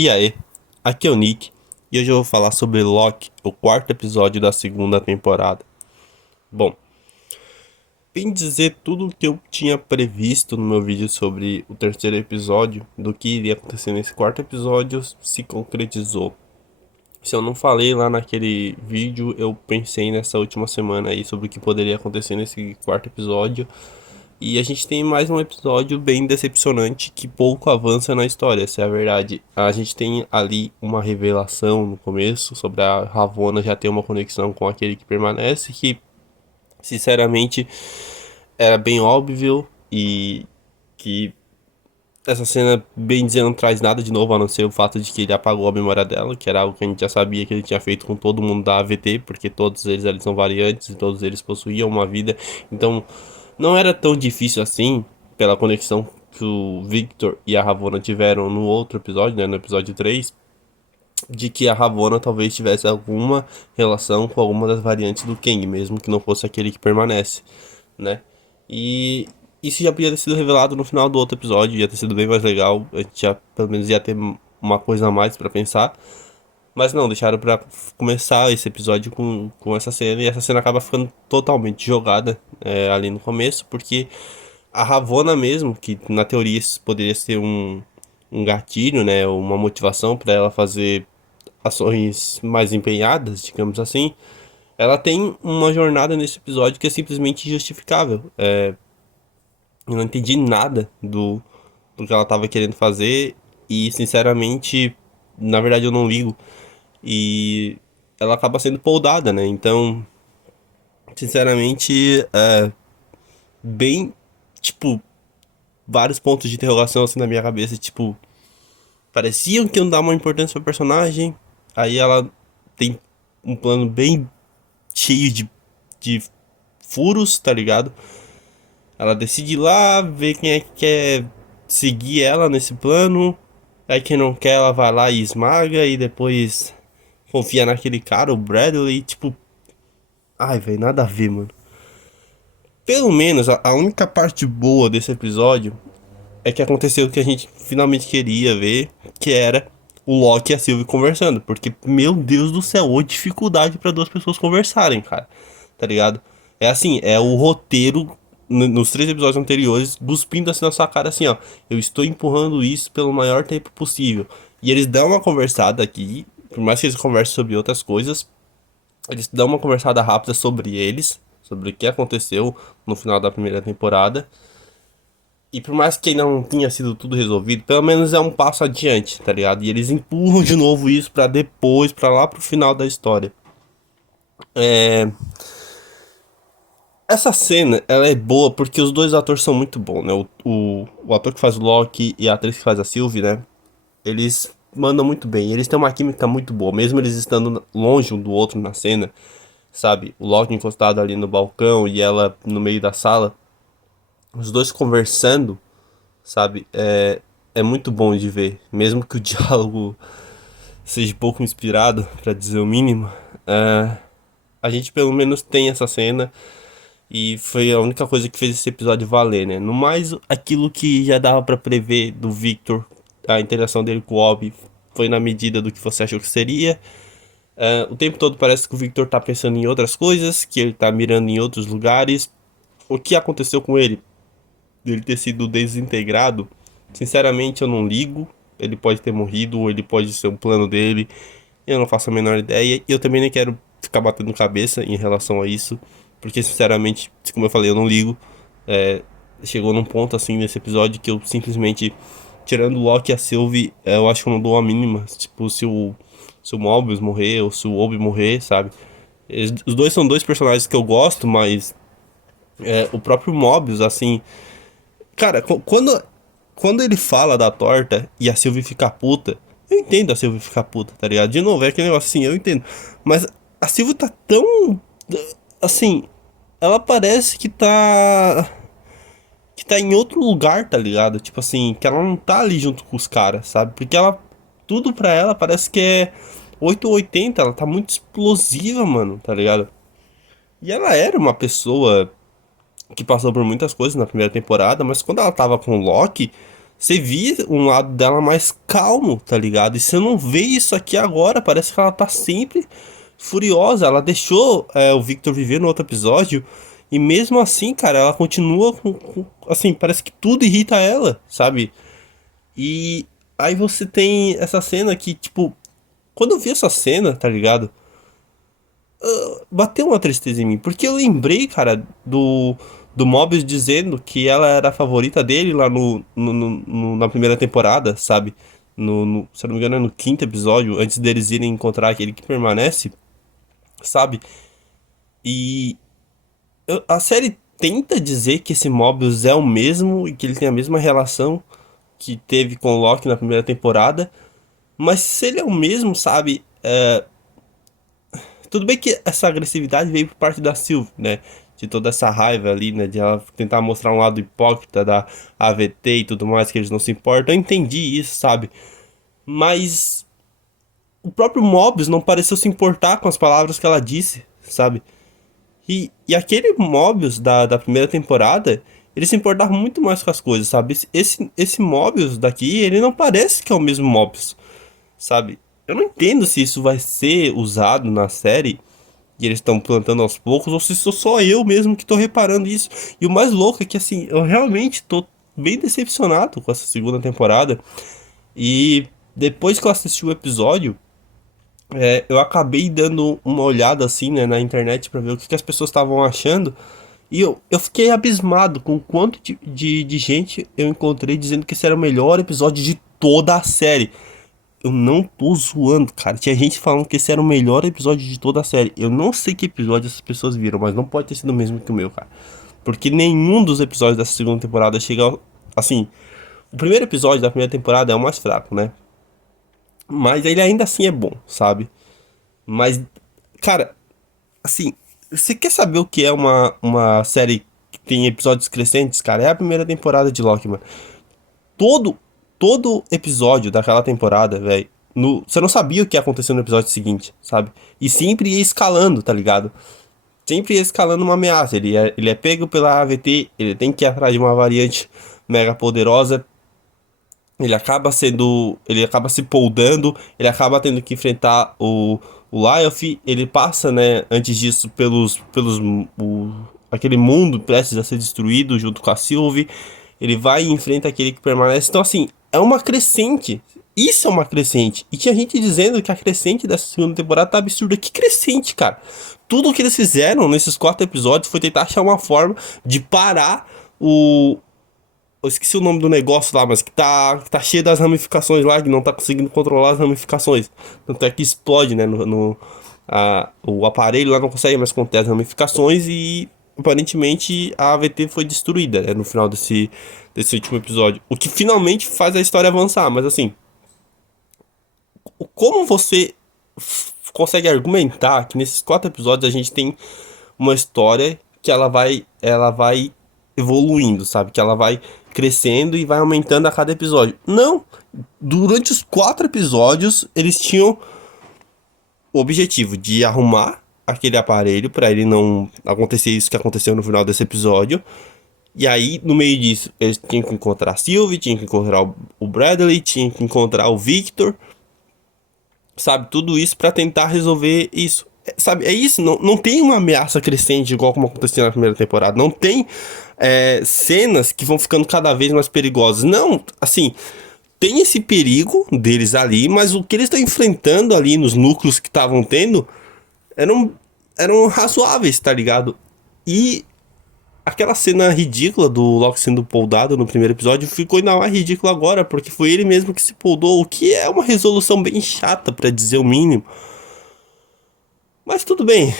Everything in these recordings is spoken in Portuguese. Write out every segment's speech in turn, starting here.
E aí, aqui é o Nick e hoje eu vou falar sobre Loki, o quarto episódio da segunda temporada. Bom, bem dizer tudo o que eu tinha previsto no meu vídeo sobre o terceiro episódio, do que iria acontecer nesse quarto episódio, se concretizou. Se eu não falei lá naquele vídeo, eu pensei nessa última semana aí sobre o que poderia acontecer nesse quarto episódio. E a gente tem mais um episódio bem decepcionante que pouco avança na história, essa é a verdade. A gente tem ali uma revelação no começo sobre a Ravonna já ter uma conexão com aquele que permanece, que sinceramente era bem óbvio e que essa cena, bem dizendo, não traz nada de novo a não ser o fato de que ele apagou a memória dela, que era algo que a gente já sabia que ele tinha feito com todo mundo da AVT, porque todos eles ali são variantes e todos eles possuíam uma vida. Então, não era tão difícil assim, pela conexão que o Victor e a Ravonna tiveram no outro episódio, né, no episódio 3, de que a Ravonna talvez tivesse alguma relação com alguma das variantes do Kang, mesmo que não fosse aquele que permanece, né? E isso já podia ter sido revelado no final do outro episódio, ia ter sido bem mais legal, a gente já pelo menos ia ter uma coisa a mais pra pensar. Mas não, deixaram pra começar esse episódio com essa cena, e essa cena acaba ficando totalmente jogada ali no começo, porque a Ravonna mesmo, que na teoria isso poderia ser um gatilho, né, uma motivação pra ela fazer ações mais empenhadas, digamos assim, ela tem uma jornada nesse episódio que é simplesmente injustificável. Eu não entendi nada do que ela tava querendo fazer e, sinceramente, na verdade eu não ligo. E ela acaba sendo poldada, né? Então, sinceramente, bem, tipo, vários pontos de interrogação assim na minha cabeça, tipo, pareciam que iam dar uma importância pro personagem, aí ela tem um plano bem cheio de furos, tá ligado? Ela decide ir lá, ver quem é que quer seguir ela nesse plano. Aí quem não quer, ela vai lá e esmaga. E depois confia naquele cara, o Bradley. Tipo, ai, velho, nada a ver, mano. Pelo menos a única parte boa desse episódio é que aconteceu o que a gente finalmente queria ver, que era o Loki e a Sylvie conversando. Porque, meu Deus do céu, ô dificuldade pra duas pessoas conversarem, cara. Tá ligado? É assim, é o roteiro nos três episódios anteriores, cuspindo assim na sua cara, assim, ó. Eu estou empurrando isso pelo maior tempo possível. E eles dão uma conversada aqui, por mais que eles conversem sobre outras coisas, eles dão uma conversada rápida sobre eles, sobre o que aconteceu no final da primeira temporada. E por mais que ainda não tenha sido tudo resolvido, pelo menos é um passo adiante, tá ligado? E eles empurram de novo isso pra depois, pra lá pro final da história. É... Essa cena, ela é boa porque os dois atores são muito bons, né? O ator que faz o Loki e a atriz que faz a Sylvie, né? Eles mandam muito bem. Eles têm uma química muito boa, mesmo eles estando longe um do outro na cena, sabe? O Loki encostado ali no balcão e ela no meio da sala. Os dois conversando, sabe? É muito bom de ver. Mesmo que o diálogo seja pouco inspirado, pra dizer o mínimo. A gente pelo menos tem essa cena. E foi a única coisa que fez esse episódio valer, né? No mais, aquilo que já dava pra prever do Victor, a interação dele com o Obi, foi na medida do que você achou que seria. O tempo todo parece que o Victor tá pensando em outras coisas, que ele tá mirando em outros lugares. O que aconteceu com ele? Ele ter sido desintegrado, sinceramente eu não ligo. Ele pode ter morrido, ou ele pode ser um plano dele. Eu não faço a menor ideia. E eu também nem quero ficar batendo cabeça em relação a isso. Porque, sinceramente, como eu falei, eu não ligo. Chegou num ponto assim nesse episódio que eu simplesmente, tirando o Loki e a Sylvie, eu acho que eu não dou a mínima. Tipo, se o Mobius morrer ou se o Obi morrer, sabe? Os dois são dois personagens que eu gosto, mas o próprio Mobius, assim. Cara, quando ele fala da torta e a Sylvie fica puta, eu entendo a Sylvie ficar puta, tá ligado? De novo, é aquele negócio assim, eu entendo. Mas a Sylvie tá tão. Assim, ela parece que tá em outro lugar, tá ligado? Tipo assim, que ela não tá ali junto com os caras, sabe? Porque ela, tudo pra ela parece que é 8 ou 80, ela tá muito explosiva, mano, tá ligado? E ela era uma pessoa que passou por muitas coisas na primeira temporada, mas quando ela tava com o Loki, Você via um lado dela mais calmo, tá ligado? E você não vê isso aqui agora, parece que ela tá sempre furiosa. Ela deixou o Victor viver no outro episódio, e mesmo assim, cara, ela continua assim, parece que tudo irrita ela, sabe? E aí você tem essa cena que, tipo, quando eu vi essa cena, tá ligado? Bateu uma tristeza em mim, porque eu lembrei, cara, do Mobius dizendo que ela era a favorita dele lá na primeira temporada, sabe? Se eu não me engano, é no quinto episódio, antes deles irem encontrar aquele que permanece, sabe? E a série tenta dizer que esse Mobius é o mesmo e que ele tem a mesma relação que teve com o Loki na primeira temporada, mas se ele é o mesmo, sabe? Tudo bem que essa agressividade veio por parte da Sylvie, né? De toda essa raiva ali, né? De ela tentar mostrar um lado hipócrita da AVT e tudo mais, que eles não se importam. Eu entendi isso, sabe? Mas o próprio Mobius não pareceu se importar com as palavras que ela disse, sabe? E aquele Mobius da primeira temporada, ele se importava muito mais com as coisas, sabe? Esse Mobius daqui, ele não parece que é o mesmo Mobius, sabe? Eu não entendo se isso vai ser usado na série e eles estão plantando aos poucos, ou se sou só eu mesmo que tô reparando isso. E o mais louco é que, assim, eu realmente tô bem decepcionado com essa segunda temporada. E depois que eu assisti o episódio, eu acabei dando uma olhada, assim, né, na internet pra ver o que as pessoas estavam achando. E eu fiquei abismado com o quanto de gente eu encontrei dizendo que esse era o melhor episódio de toda a série. Eu não tô zoando, cara. Tinha gente falando que esse era o melhor episódio de toda a série. Eu não sei que episódio essas pessoas viram, mas não pode ter sido o mesmo que o meu, cara. Porque nenhum dos episódios dessa segunda temporada chega assim. O primeiro episódio da primeira temporada é o mais fraco, né? Mas ele ainda assim é bom, sabe? Mas, cara, assim, você quer saber o que é uma série que tem episódios crescentes, cara? É a primeira temporada de Loki, mano. todo todo episódio daquela temporada, velho, você não sabia o que ia acontecer no episódio seguinte, sabe? E sempre ia escalando, tá ligado? Sempre ia escalando uma ameaça. Ele é pego pela AVT, ele tem que ir atrás de uma variante mega poderosa. Ele acaba se poldando, ele acaba tendo que enfrentar o Lyoth, ele passa, né, antes disso aquele mundo prestes a ser destruído junto com a Sylvie, ele vai e enfrenta aquele que permanece, então assim, é uma crescente, isso é uma crescente, e tinha gente dizendo que a crescente dessa segunda temporada tá absurda, que crescente, cara, tudo o que eles fizeram nesses 4 episódios foi tentar achar uma forma de parar eu esqueci o nome do negócio lá, mas que tá cheio das ramificações lá, que não tá conseguindo controlar as ramificações. Tanto é que explode, né? O aparelho lá não consegue mais conter as ramificações e aparentemente a AVT foi destruída, né, no final desse último episódio. O que finalmente faz a história avançar, mas assim, como você consegue argumentar que nesses 4 episódios a gente tem uma história que ela vai evoluindo, sabe? Que ela vai crescendo e vai aumentando a cada episódio. Não! Durante os 4 episódios, eles tinham o objetivo de arrumar aquele aparelho para ele não acontecer isso que aconteceu no final desse episódio. E aí, no meio disso, eles tinham que encontrar a Sylvie, tinham que encontrar o Bradley, tinham que encontrar o Victor, sabe? Tudo isso para tentar resolver isso. Sabe, é isso, não tem uma ameaça crescente igual como acontecia na primeira temporada. Não tem cenas que vão ficando cada vez mais perigosas. Não, assim, tem esse perigo deles ali, mas o que eles estão enfrentando ali nos núcleos que estavam tendo eram, eram razoáveis, tá ligado? E aquela cena ridícula do Loki sendo poldado no primeiro episódio ficou ainda mais ridículo agora, porque foi ele mesmo que se poldou, o que é uma resolução bem chata, pra dizer o mínimo. Mas tudo bem.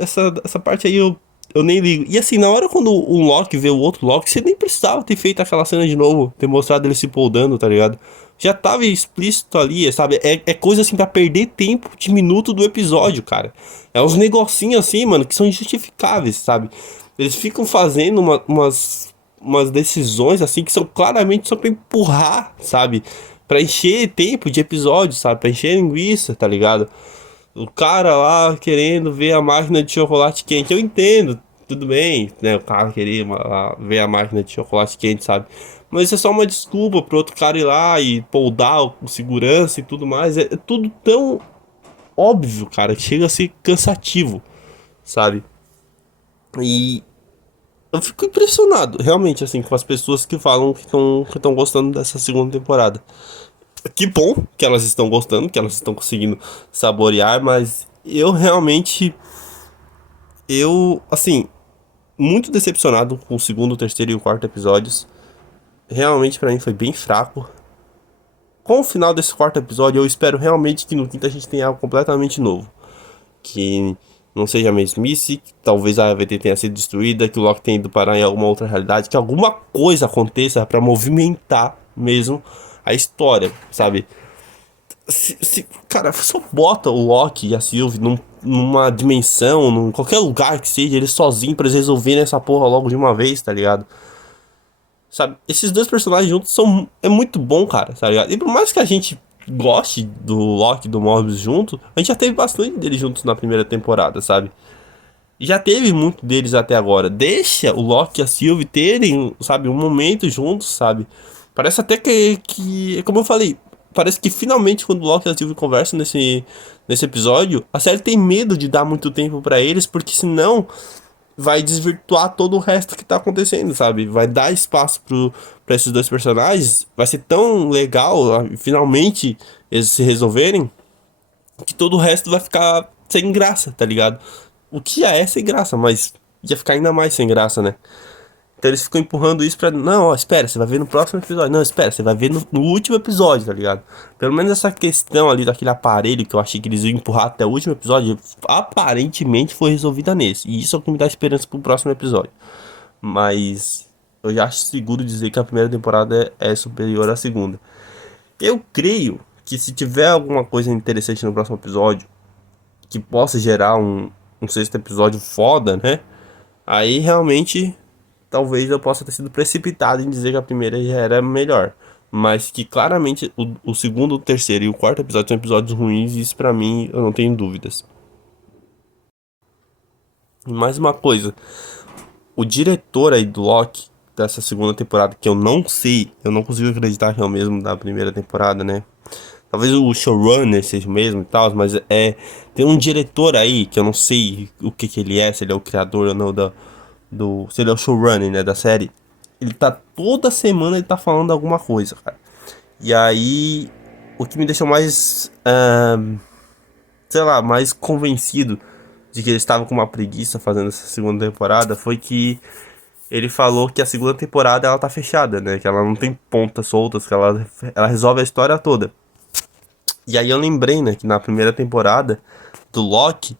Essa parte aí eu nem ligo. E assim, na hora quando um Loki vê o outro Loki, você nem precisava ter feito aquela cena de novo. Ter mostrado ele se poldando, tá ligado? Já tava explícito ali, sabe? É coisa assim pra perder tempo de minuto do episódio, cara. É uns negocinhos assim, mano, que são injustificáveis, sabe? Eles ficam fazendo umas decisões assim que são claramente só pra empurrar, sabe? Pra encher tempo de episódio, sabe? Pra encher linguiça, tá ligado? O cara lá querendo ver a máquina de chocolate quente. Eu entendo. tudo bem, né? O cara querer ver a máquina de chocolate quente, sabe? Mas isso é só uma desculpa pro outro cara ir lá e poldar o segurança e tudo mais. É tudo tão óbvio, cara, que chega a ser cansativo, sabe? E eu fico impressionado, realmente, assim, com as pessoas que falam que estão gostando dessa segunda temporada. Que bom que elas estão gostando, que elas estão conseguindo saborear, mas eu realmente, assim, muito decepcionado com o segundo, o terceiro e o quarto episódios. Realmente pra mim foi bem fraco. Com o final desse quarto episódio, eu espero realmente que no quinto a gente tenha algo completamente novo. Que não seja a mesmice, que talvez a AVT tenha sido destruída, que o Loki tenha ido parar em alguma outra realidade, que alguma coisa aconteça pra movimentar mesmo a história, sabe? Cara, só bota o Loki e a Sylvie numa dimensão, num qualquer lugar que seja, eles sozinhos pra eles resolverem essa porra logo de uma vez, tá ligado? Sabe? Esses dois personagens juntos é muito bom, cara, tá ligado? E por mais que a gente goste do Loki e do Morbius junto, a gente já teve bastante deles juntos na primeira temporada, sabe? E já teve muito deles até agora. Deixa o Loki e a Sylvie terem, sabe, um momento juntos, sabe? Parece até que, como eu falei, parece que finalmente quando o Loki e a Sylvie conversam nesse episódio, a série tem medo de dar muito tempo pra eles, porque senão vai desvirtuar todo o resto que tá acontecendo, sabe? Vai dar espaço pra esses dois personagens, vai ser tão legal, finalmente eles se resolverem, que todo o resto vai ficar sem graça, tá ligado? O que já é sem graça, mas ia ficar ainda mais sem graça, né? Então eles ficam empurrando isso pra. Não, ó, espera, você vai ver no próximo episódio. Não, espera, você vai ver no último episódio, tá ligado? Pelo menos essa questão ali daquele aparelho que eu achei que eles iam empurrar até o último episódio, aparentemente foi resolvida nesse. E isso é o que me dá esperança pro próximo episódio. Mas eu já acho seguro dizer que a primeira temporada é superior à segunda. Eu creio que se tiver alguma coisa interessante no próximo episódio, que possa gerar um sexto episódio foda, né? Aí realmente talvez eu possa ter sido precipitado em dizer que a primeira já era melhor. Mas que claramente o segundo, o terceiro e o quarto episódio são episódios ruins, e isso pra mim eu não tenho dúvidas. E mais uma coisa, o diretor aí do Loki, dessa segunda temporada, que eu não sei, eu não consigo acreditar que é o mesmo da primeira temporada, né? Talvez o showrunner seja o mesmo e tal, mas tem um diretor aí que eu não sei o que que ele é, se ele é o criador ou não se ele é o showrunner, né, da série. Ele tá toda semana ele tá falando alguma coisa, cara. E aí o que me deixou mais, sei lá, mais convencido de que ele estava com uma preguiça fazendo essa segunda temporada foi que ele falou que a segunda temporada ela tá fechada, né? Que ela não tem pontas soltas, que ela resolve a história toda. E aí eu lembrei, né, que na primeira temporada do Loki,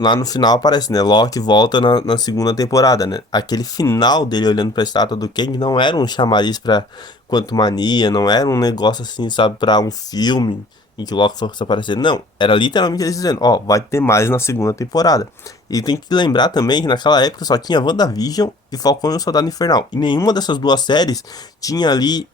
lá no final aparece, né, Loki volta na segunda temporada, né. Aquele final dele olhando pra estátua do Kang não era um chamariz pra Quantumania, não era um negócio assim, sabe, pra um filme em que o Loki fosse aparecer. Não, era literalmente eles dizendo, ó, vai ter mais na segunda temporada. E tem que lembrar também que naquela época só tinha WandaVision e Falcão e o Soldado Invernal. E nenhuma dessas duas séries tinha ali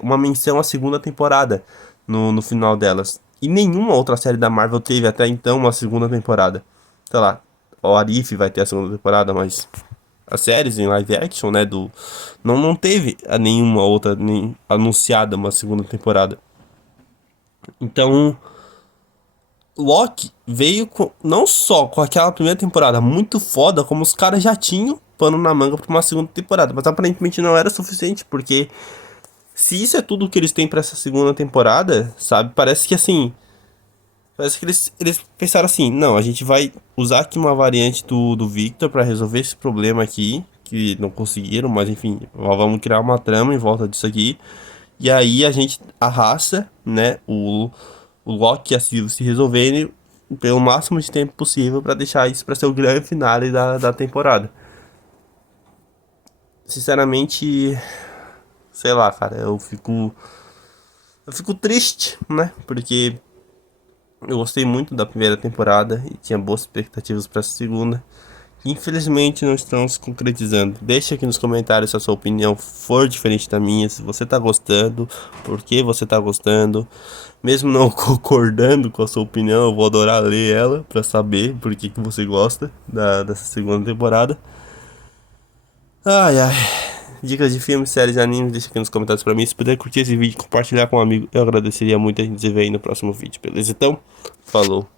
uma menção à segunda temporada no final delas. E nenhuma outra série da Marvel teve até então uma segunda temporada. Sei lá, o Arif vai ter a segunda temporada, mas as séries em live action, né, não teve nenhuma outra nem anunciada uma segunda temporada. Então, Loki veio não só com aquela primeira temporada muito foda, como os caras já tinham pano na manga pra uma segunda temporada, mas aparentemente não era suficiente, porque se isso é tudo que eles têm pra essa segunda temporada, sabe? Parece que assim. Parece que eles pensaram assim: não, a gente vai usar aqui uma variante do Victor pra resolver esse problema aqui, que não conseguiram, mas enfim, vamos criar uma trama em volta disso aqui. E aí a gente arrasta, né, o Loki e a Sylvie se resolverem pelo máximo de tempo possível pra deixar isso pra ser o grande finale da temporada. Sinceramente, sei lá, cara, eu fico triste, né? Porque eu gostei muito da primeira temporada e tinha boas expectativas para a segunda. Infelizmente não estamos concretizando. Deixa aqui nos comentários se a sua opinião for diferente da minha, se você tá gostando, por que você tá gostando. Mesmo não concordando com a sua opinião, eu vou adorar ler ela pra saber por que você gosta dessa segunda temporada. Ai ai. Dicas de filmes, séries, animes, deixa aqui nos comentários pra mim. Se puder curtir esse vídeo e compartilhar com um amigo, eu agradeceria muito. A gente se vê aí no próximo vídeo, beleza? Então, falou.